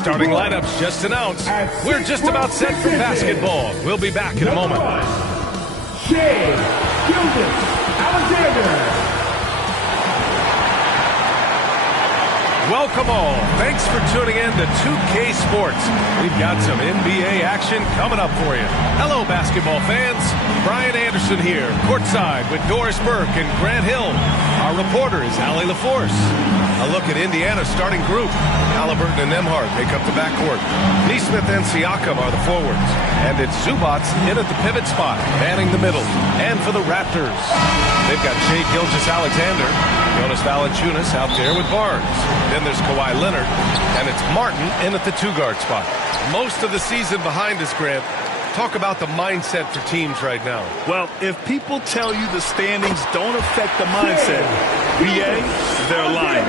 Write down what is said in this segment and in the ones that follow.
Starting lineups just announced. We're just about set for basketball. We'll be back in a moment. Shea Alexander. Welcome all. Thanks for tuning in to 2K Sports. We've got some NBA action coming up for you. Hello, basketball fans. Brian Anderson here, courtside with Doris Burke and Grant Hill. Our reporter is Allie LaForce. A look at Indiana's starting group. Halliburton and Nembhard make up the backcourt. Nesmith and Siakam are the forwards. And it's Zubats in at the pivot spot, manning the middle. And for the Raptors, they've got Shea Gilgeous-Alexander, Jonas Valanciunas out there with Barnes. Then there's Kawhi Leonard, and it's Martin in at the two-guard spot. Most of the season behind us, Grant. Talk about the mindset for teams right now. Well, if people tell you the standings don't affect the mindset, BA, they're lying.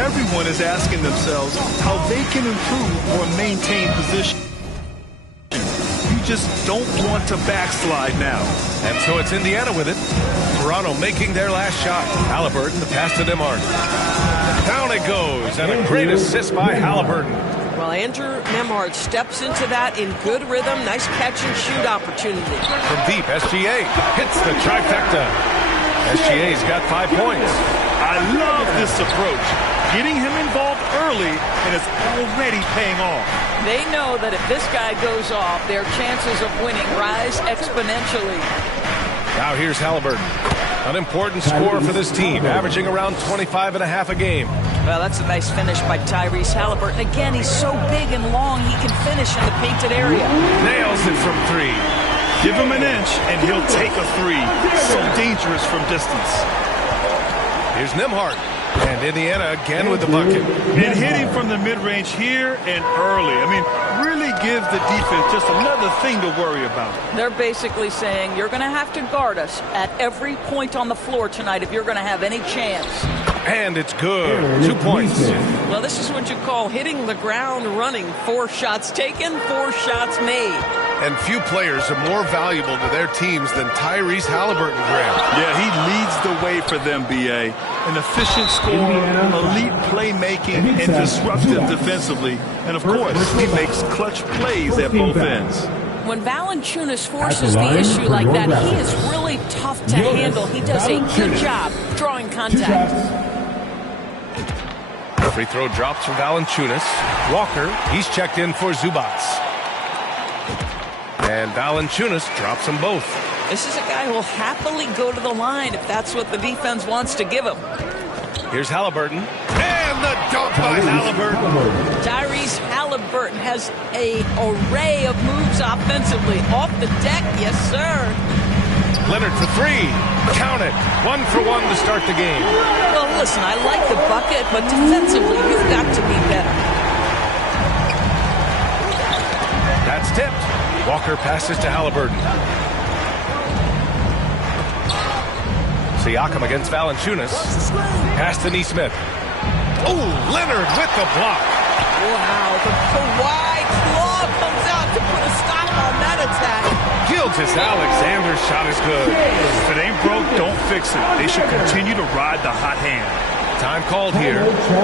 Everyone is asking themselves how they can improve or maintain position. You just don't want to backslide now. And so it's Indiana with it. Toronto making their last shot. Halliburton, the pass to Nembhard. Down it goes, and a great assist by Halliburton. Well, Andrew Nembhard steps into that in good rhythm. Nice catch-and-shoot opportunity. From deep, SGA hits the trifecta. SGA's got 5 points. I love this approach. Getting him involved early, and it's already paying off. They know that if this guy goes off, their chances of winning rise exponentially. Now here's Halliburton. An important score for this team, averaging around 25 and a half a game. Well, that's a nice finish by Tyrese Halliburton. Again, he's so big and long, he can finish in the painted area. Nails it from three. Give him an inch, and he'll take a three. So dangerous from distance. Here's Nembhard. And Indiana again with the bucket. And hitting from the mid-range here and early. I mean, really gives the defense just another thing to worry about. They're basically saying you're going to have to guard us at every point on the floor tonight if you're going to have any chance. And it's good. 2 points. Well, this is what you call hitting the ground running. 4 shots taken, 4 shots made. And few players are more valuable to their teams than Tyrese Halliburton, Graham. Yeah, he leads the way for them, B.A. An efficient scorer, elite playmaking, and disruptive defensively. And, of course, he makes clutch plays at both ends. When Valanciunas forces the issue like that, he is really tough to handle. He does a good job drawing contact. Free throw drops from Valanciunas. Walker, he's checked in for Zubats. And Valanciunas drops them both. This is a guy who will happily go to the line if that's what the defense wants to give him. Here's Halliburton. And the dunk by Halliburton. Tyrese Halliburton has an array of moves offensively. Off the deck, yes, sir. Leonard for three. Count it. 1 for 1 to start the game. Well, listen, I like the bucket, but defensively, you've got to be better. That's tipped. Walker passes to Halliburton. Siakam against Valanciunas. Pass to Nesmith. Oh, Leonard with the block. Wow, the Kawhi claw comes out to put a stop on that attack. Gilgeous-Alexander's shot is good. If it ain't broke, don't fix it. They should continue to ride the hot hand. Time called here.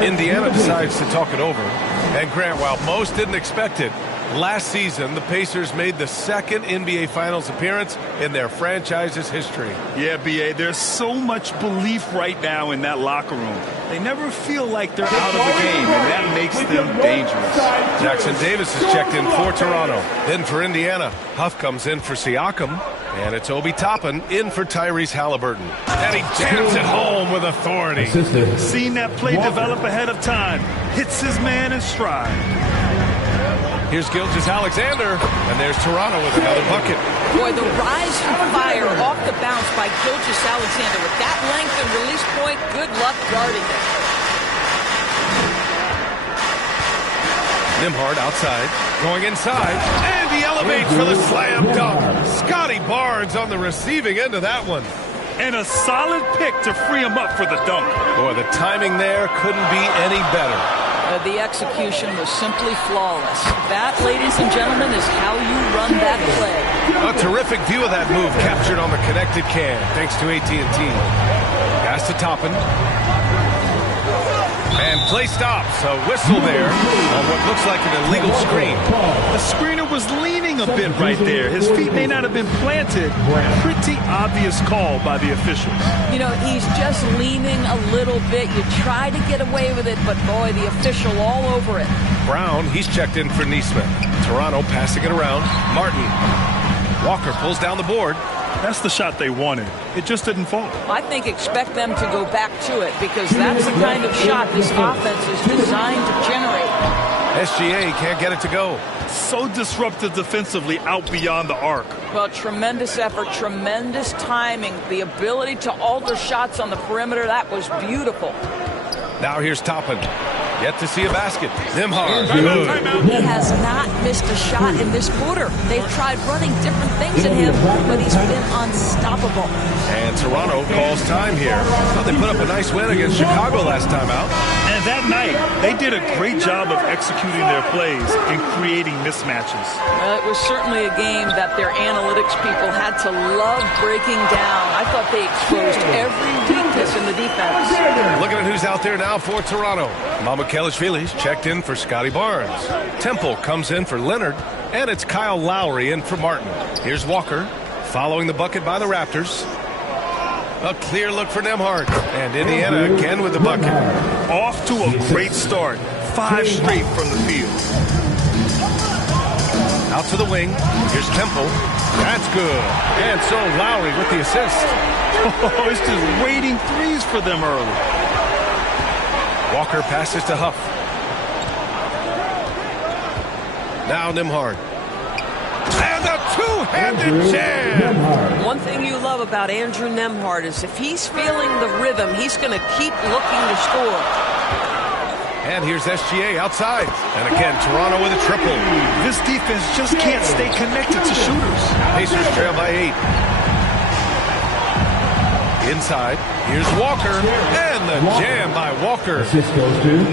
Indiana decides to talk it over. And Grant, while most didn't expect it, last season the Pacers made the second NBA Finals appearance in their franchise's history. Yeah, B.A., there's so much belief right now in that locker room. They never feel like they're out of the game, and that makes them dangerous. Jackson Davis is checked in for Toronto. Then for Indiana, Huff comes in for Siakam. And it's Obi Toppin in for Tyrese Halliburton. And he jams it home with authority. Seen that play develop ahead of time. Hits his man in stride. Here's Gilgeous-Alexander, and there's Toronto with another bucket. Boy, the rise and fire off the bounce by Gilgeous-Alexander. With that length and release point, good luck guarding it. Nembhard outside, going inside, and he elevates for the slam dunk. Scotty Barnes on the receiving end of that one. And a solid pick to free him up for the dunk. Boy, the timing there couldn't be any better. The execution was simply flawless. That, ladies and gentlemen, is how you run that play. A terrific view of that move captured on the connected cam, thanks to AT&T. Pass to Toppin. And play stops. A whistle there on what looks like an illegal screen. The screener was leaning a bit right there. His feet may not have been planted. Pretty obvious call by the officials. You know, he's just leaning a little bit. You try to get away with it, but boy, the official all over it. Brown, he's checked in for Neesmith. Toronto passing it around. Martin. Walker pulls down the board. That's the shot they wanted. It just didn't fall. I think expect them to go back to it because that's the kind of shot this offense is designed to generate. SGA can't get it to go. So disruptive defensively out beyond the arc. Well, tremendous effort, tremendous timing, the ability to alter shots on the perimeter. That was beautiful. Now here's Toppin. Yet to see a basket. Nembhard. He has not missed a shot in this quarter. They've tried running different things at him, but he's been unstoppable. And Toronto calls time here. Well, they put up a nice win against Chicago last time out. And that night, they did a great job of executing their plays and creating mismatches. It was certainly a game that their analytics people had to love breaking down. I thought they exposed every weakness in the defense. Looking at who's out there now for Toronto. Mamukelashvili's checked in for Scotty Barnes. Temple comes in for Leonard. And it's Kyle Lowry in for Martin. Here's Walker following the bucket by the Raptors. A clear look for Nembhard. And Indiana again with the bucket. Off to a great start. 5 straight from the field. Out to the wing. Here's Temple. That's good. And so Lowry with the assist. Oh, it's just waiting threes for them early. Walker passes to Huff. Now Nembhard. And a two-handed jam. One thing you love about Andrew Nembhard is if he's feeling the rhythm, he's going to keep looking to score. And here's SGA outside. And again, Toronto with a triple. This defense just can't stay connected to shooters. Pacers trail by 8. Inside, here's Walker, and the jam by Walker.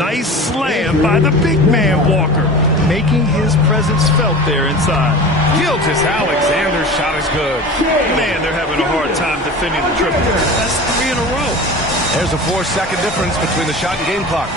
Nice slam by the big man Walker, making his presence felt there inside. Gilgeous-Alexander's shot is good. Man, they're having a hard time defending the triple. That's 3 in a row. There's a 4-second difference between the shot and game clock.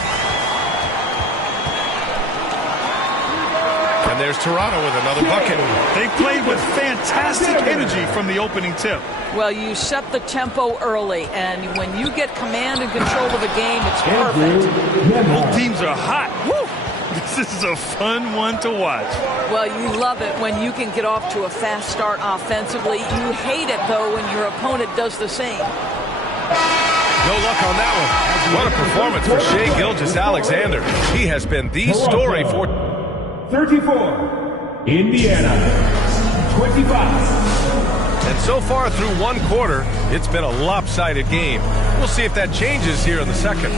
And there's Toronto with another bucket. They played with fantastic energy from the opening tip. Well, you set the tempo early, and when you get command and control of the game, it's perfect. Both teams are hot. Woo! This is a fun one to watch. Well, you love it when you can get off to a fast start offensively. You hate it, though, when your opponent does the same. No luck on that one. What a performance for Shai Gilgeous-Alexander. He has been the story for 34, Indiana, 25. And so far through one quarter, it's been a lopsided game. We'll see if that changes here in the second.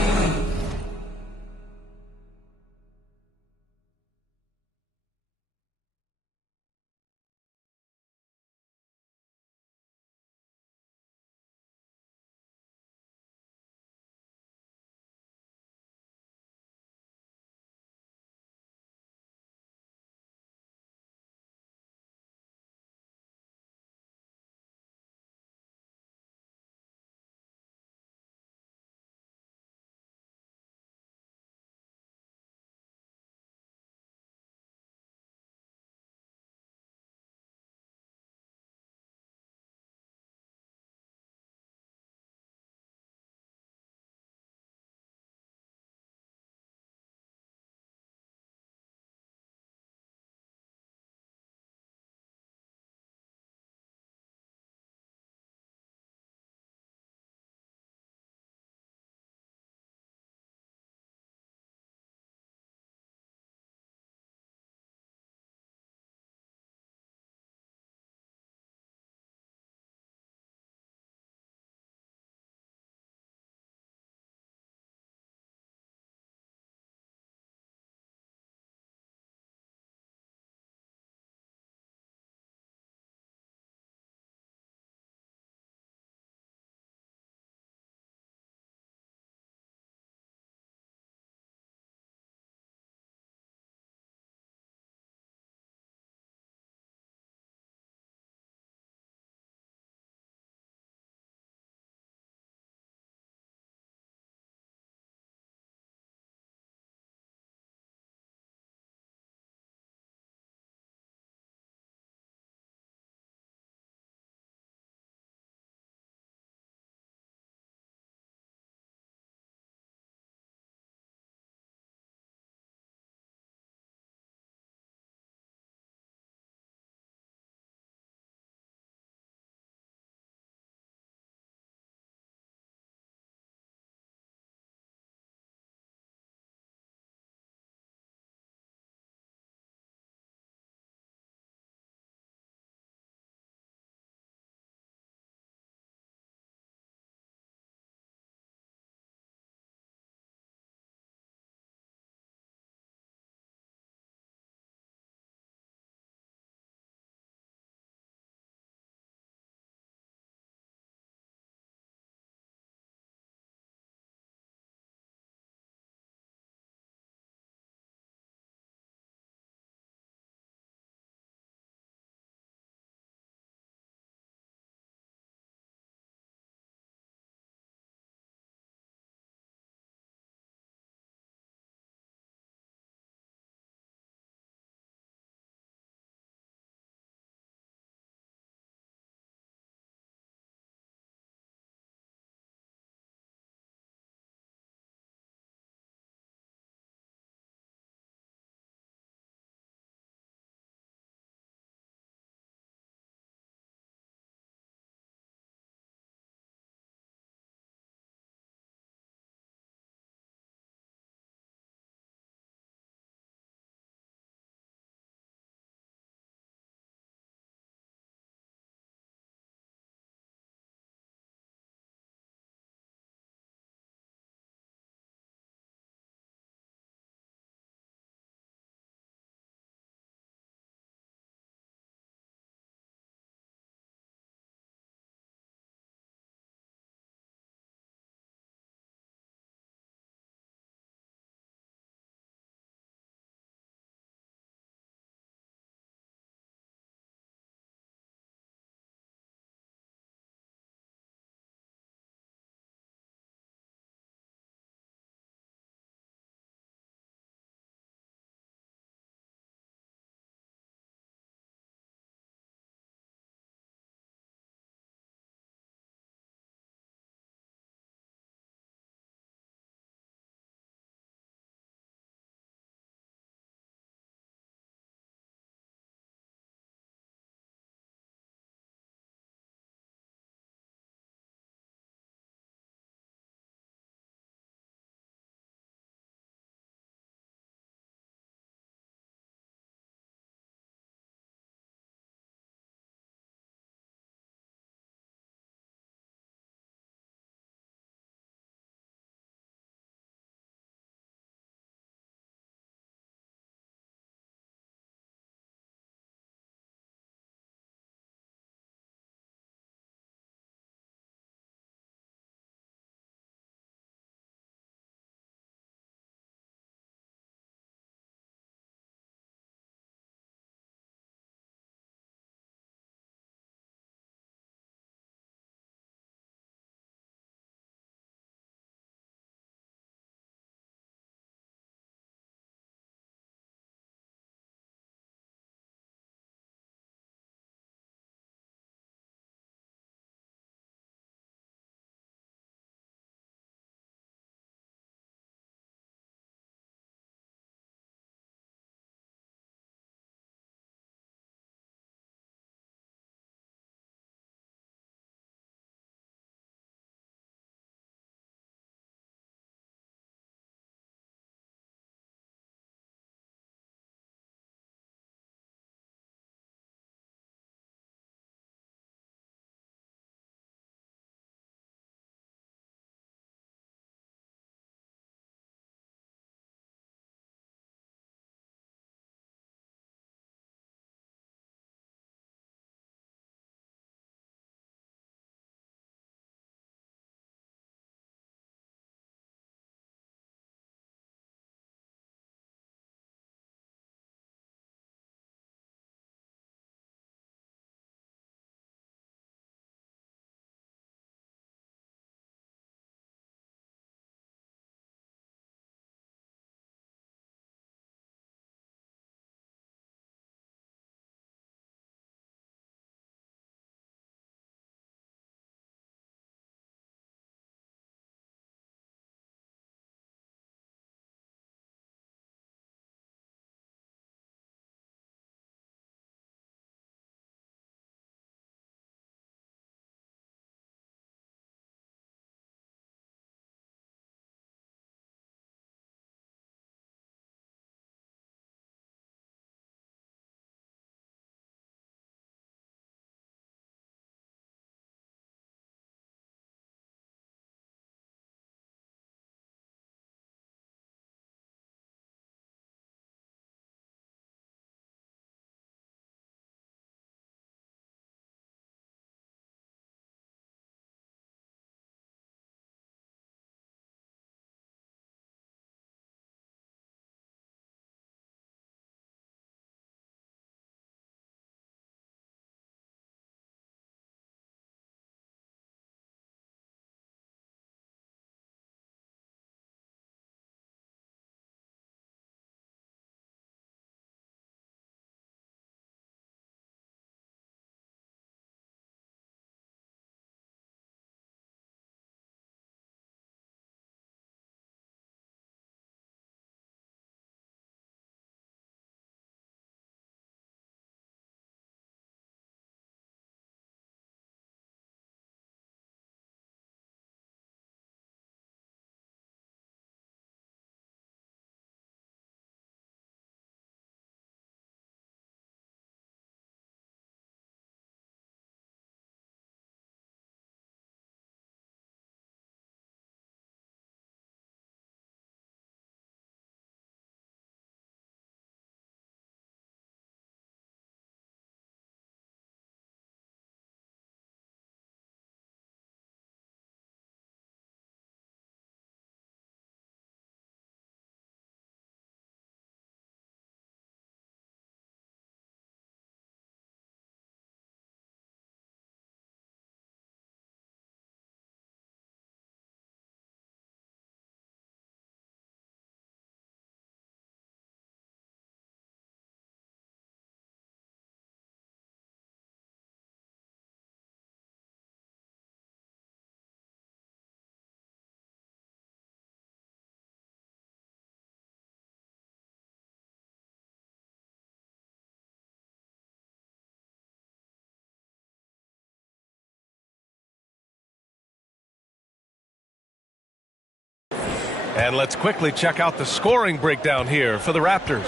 And let's quickly check out the scoring breakdown here for the Raptors.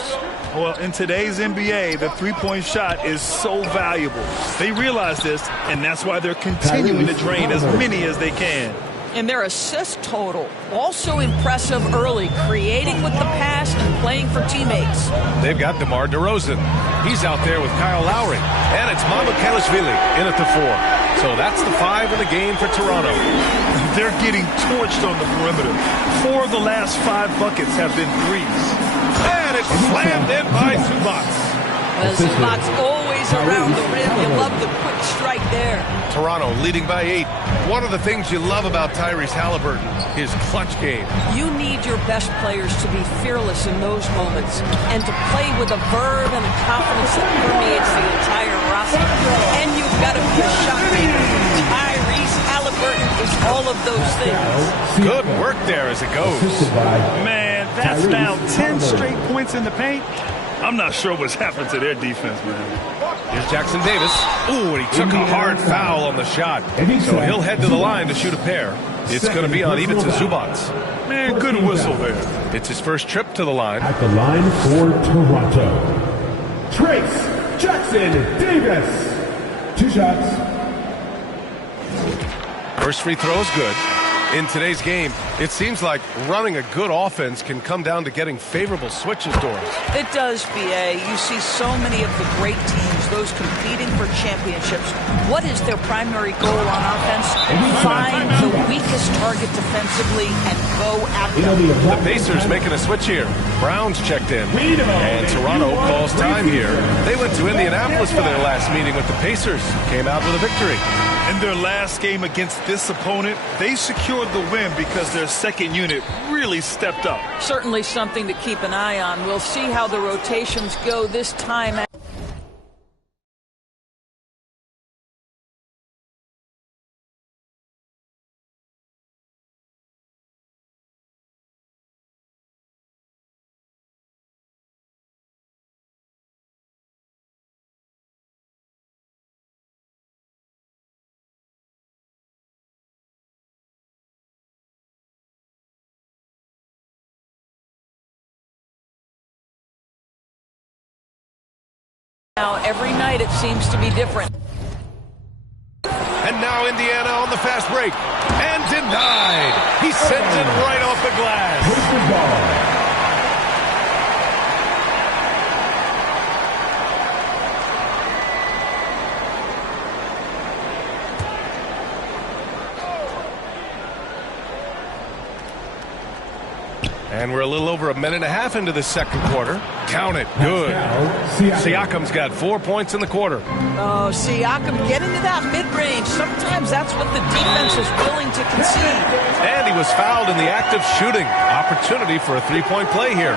Well, in today's NBA, the three-point shot is so valuable. They realize this, and that's why they're continuing to drain as many as they can. And their assist total, also impressive early, creating with the pass and playing for teammates. They've got DeMar DeRozan. He's out there with Kyle Lowry. And it's Mamu Kelishvili in at the 4. So that's the 5 in the game for Toronto. They're getting torched on the perimeter. 4 of the last 5 buckets have been threes. And it's slammed in by Zubac. Well, Zubac's always around the rim. You love the quick strike there. Toronto leading by 8. One of the things you love about Tyrese Halliburton, his clutch game. You need your best players to be fearless in those moments and to play with a verve and a confidence that permeates the entire roster. And you've got to be a shot maker. Tyrese Halliburton is all of those things. Good work there as it goes. Man, that's now 10 straight points in the paint. I'm not sure what's happened to their defense, man. Here's Jackson Davis. Ooh, and he took a hard foul on the shot. So he'll head to the line to shoot a pair. It's going to be on even to Zubac. Man, good whistle there. It's his first trip to the line. At the line for Toronto, Trace Jackson Davis. 2 shots. First free throw is good. In today's game, it seems like running a good offense can come down to getting favorable switches, Doris. It does, B.A. You see so many of the great teams, those competing for championships. What is their primary goal on offense? Find the weakest target defensively and go at them. The Pacers making a switch here. Brown's checked in. And Toronto calls time here. They went to Indianapolis for their last meeting with the Pacers. Came out with a victory. In their last game against this opponent, they secured the win because their second unit really stepped up. Certainly something to keep an eye on. We'll see how the rotations go this time. Now, every night it seems to be different. And now Indiana on the fast break. And denied. He sends it right off the glass. And we're a little over a minute and a half into the second quarter. Count it. Good. Siakam's got 4 points in the quarter. Oh, Siakam getting to that mid-range. Sometimes that's what the defense is willing to concede. And he was fouled in the act of shooting. Opportunity for a three-point play here.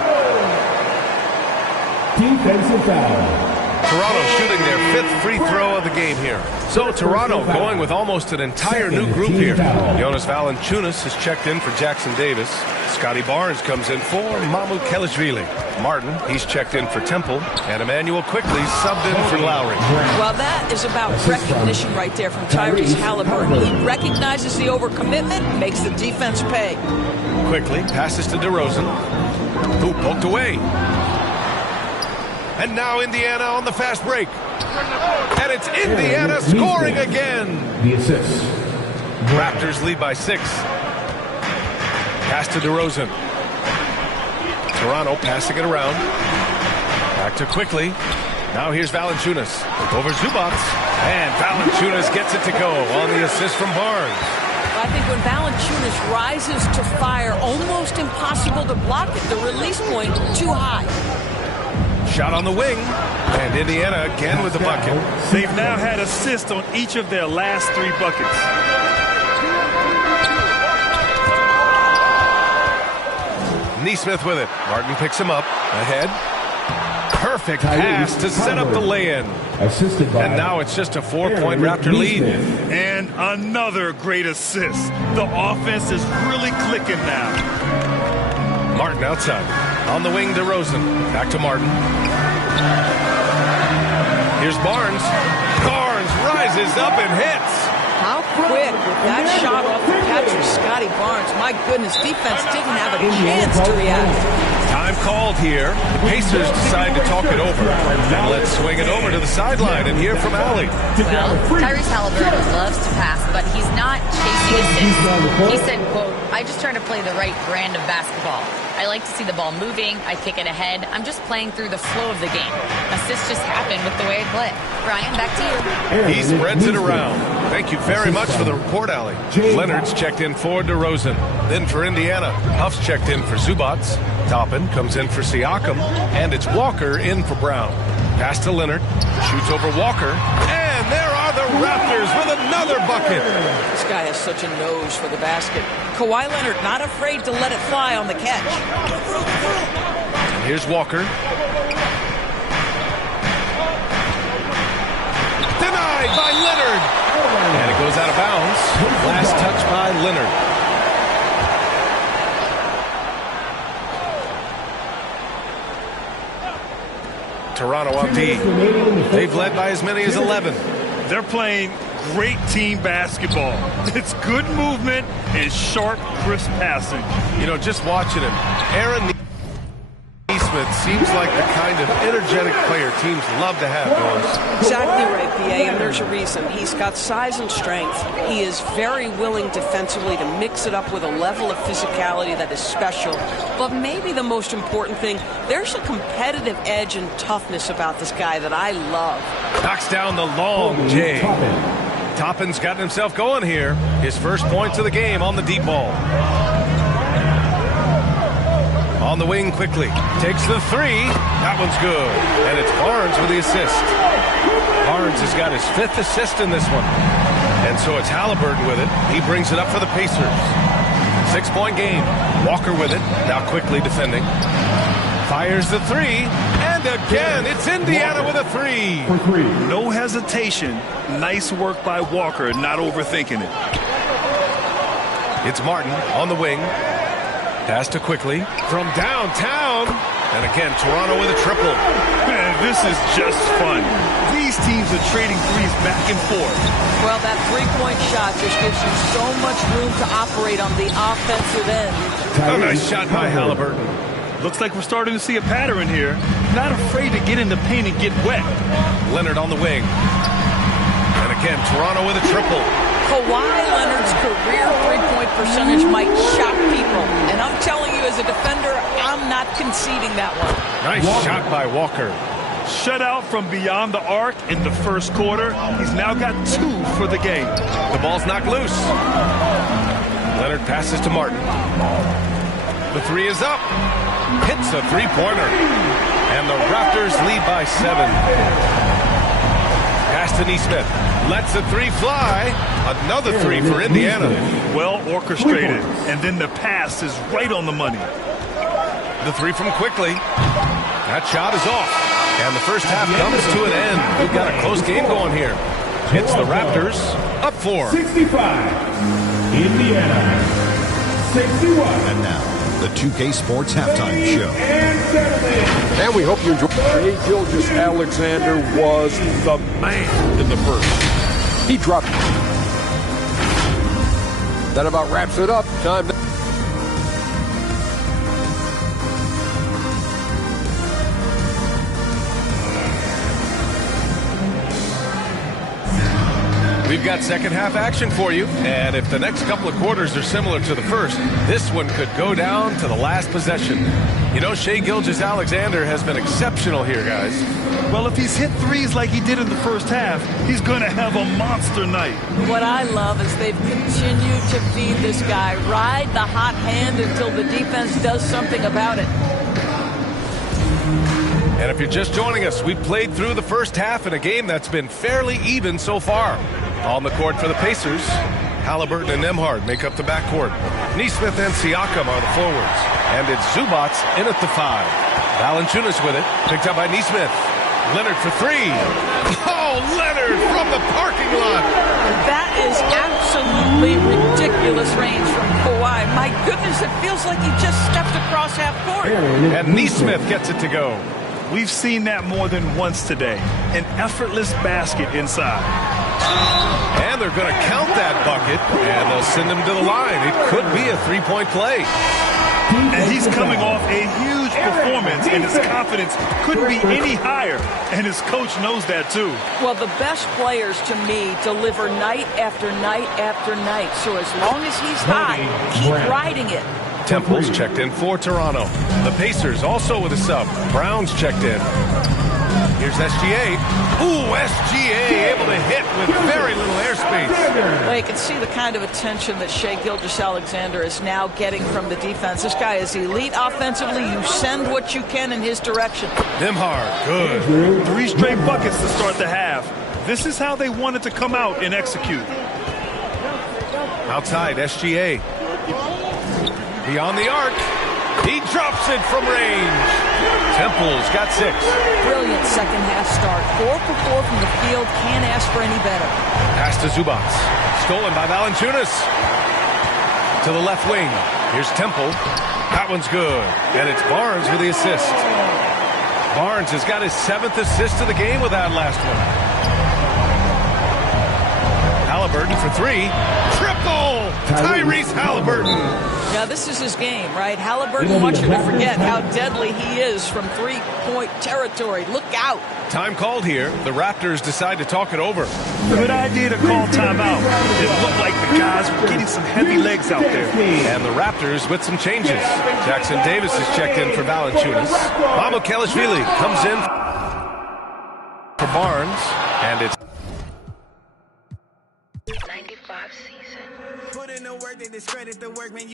Defensive foul. Toronto shooting their 5th free throw of the game here. So Toronto going with almost an entire new group here. Jonas Valanciunas has checked in for Jackson Davis. Scotty Barnes comes in for Mamu Kelishvili. Martin, he's checked in for Temple. And Emmanuel quickly subbed in for Lowry. Well, that is about recognition right there from Tyrese Halliburton. He recognizes the overcommitment, makes the defense pay. Quickly passes to DeRozan, who poked away. And now Indiana on the fast break. And it's Indiana scoring again. The assist. Raptors lead by 6. Pass to DeRozan. Toronto passing it around. Back to quickly. Now here's Valanciunas. Over Zubac. And Valanciunas gets it to go on the assist from Barnes. I think when Valanciunas rises to fire, almost impossible to block it. The release point too high. Shot on the wing, and Indiana again with the bucket. They've now had assists on each of their last 3 buckets. Neesmith with it. Martin picks him up. Ahead. Perfect pass to set up the lay-in. Assisted by. And now it's just a 4-point Raptor lead. And another great assist. The offense is really clicking now. Martin outside. On the wing, DeRozan. Back to Martin. Here's Barnes. Barnes rises up and hits. How quick with that shot off the catch of Scotty Barnes. My goodness, defense didn't have a chance to react. Time called here. The Pacers decide to talk it over. And let's swing it over to the sideline and hear from Allie. Well, Tyrese Halliburton loves to pass, but he's not chasing assists. He said, quote, "I just try to play the right brand of basketball. I like to see the ball moving. I kick it ahead. I'm just playing through the flow of the game. Assists just happen with the way I play." Brian, back to you. He spreads it around. Thank you very much for the report, Allie. Leonard's checked in for DeRozan. Then for Indiana, Huff's checked in for Zubats. Toppin comes in for Siakam. And it's Walker in for Brown. Pass to Leonard. Shoots over Walker. And there are the Raptors with another bucket. This guy has such a nose for the basket. Kawhi Leonard not afraid to let it fly on the catch. And here's Walker. Denied by Leonard. And it goes out of bounds. Last touch by Leonard. Toronto on D. They've led by as many as 11. They're playing great team basketball. It's good movement and sharp, crisp passing. You know, just watching him, Aaron Neesmith seems like the kind of energetic player teams love to have, Doris. Exactly right, PA, and there's a reason. He's got size and strength. He is very willing defensively to mix it up with a level of physicality that is special. But maybe the most important thing, there's a competitive edge and toughness about this guy that I love. Knocks down the long J. Toppin's gotten himself going here. His first points of the game on the deep ball. On the wing quickly. Takes the three. That one's good. And it's Barnes with the assist. Barnes has got his 5th assist in this one. And so it's Halliburton with it. He brings it up for the Pacers. 6-point game. Walker with it. Now quickly defending. Fires the three. And again, it's Indiana with a three. No hesitation. Nice work by Walker, not overthinking it. It's Martin on the wing. Pass to quickly from downtown. And again, Toronto with a triple. Man, this is just fun. These teams are trading threes back and forth. Well, that three-point shot just gives you so much room to operate on the offensive end. A nice shot by Halliburton. Looks like we're starting to see a pattern here. Not afraid to get in the paint and get wet. Leonard on the wing. And again, Toronto with a triple. Kawhi Leonard's career three-point percentage might shock people. And I'm telling you, as a defender, I'm not conceding that one. Nice shot by Walker. Shutout from beyond the arc in the first quarter. He's now got 2 for the game. The ball's knocked loose. Leonard passes to Martin. The three is up. Hits a three-pointer. And the Raptors lead by 7. Pass to Neesmith. Lets the three fly. Another three for Indiana. Well orchestrated. And then the pass is right on the money. The three from quickly. That shot is off. And the first half comes to an end. We've got a close game going here. It's the Raptors up 4. 65. Indiana. 61. And now, the 2K Sports Halftime Show. And we hope you enjoy. Shai Gilgeous-Alexander was the man in the first. He dropped. That about wraps it up. Time. We've got second half action for you, and if the next couple of quarters are similar to the first, this one could go down to the last possession. You know, Shai Gilgeous-Alexander has been exceptional here, guys. Well, if he's hit threes like he did in the first half, he's going to have a monster night. What I love is they've continued to feed this guy. Ride the hot hand until the defense does something about it. And if you're just joining us, we played through the first half in a game that's been fairly even so far. On the court for the Pacers, Halliburton and Nembhard make up the backcourt. Neesmith and Siakam are the forwards. And it's Zubats in at the 5. Valanciunas with it, picked up by Neesmith. Leonard for 3. Oh, Leonard from the parking lot. That is absolutely ridiculous range from Kawhi. My goodness, it feels like he just stepped across half court. And Neesmith gets it to go. We've seen that more than once today. An effortless basket inside. And they're going to count that bucket, and they'll send him to the line. It could be a three-point play. And he's coming off a huge performance, and his confidence couldn't be any higher. And his coach knows that, too. Well, the best players, to me, deliver night after night after night. So as long as he's hot, keep riding it. Temple's checked in for Toronto. The Pacers also with a sub. Brown's checked in. Here's SGA. Ooh, SGA able to hit with very little airspace. Well, you can see the kind of attention that Shai Gilgeous-Alexander is now getting from the defense. This guy is elite offensively. You send what you can in his direction. Nembhard, good. 3 straight buckets to start the half. This is how they wanted to come out and execute. Outside, SGA. Beyond the arc. He drops it from range. Temple's got 6. Brilliant second half start. 4 for 4 from the field. Can't ask for any better. Pass to Zubac. Stolen by Valanciunas. To the left wing. Here's Temple. That one's good. And it's Barnes with the assist. Barnes has got his 7th assist of the game with that last one. Halliburton for 3. Triple! Tyrese Halliburton. Now, this is his game, right? Halliburton wants you to forget how deadly he is from three-point territory. Look out. Time called here. The Raptors decide to talk it over. Good idea to call timeout. It looked like the guys were getting some heavy legs out there. And the Raptors with some changes. Jackson Davis is checked in for Valanciunas. Mamukelashvili comes in for Barnes. And it's 95 season. Put in the work, they discredit the work, man.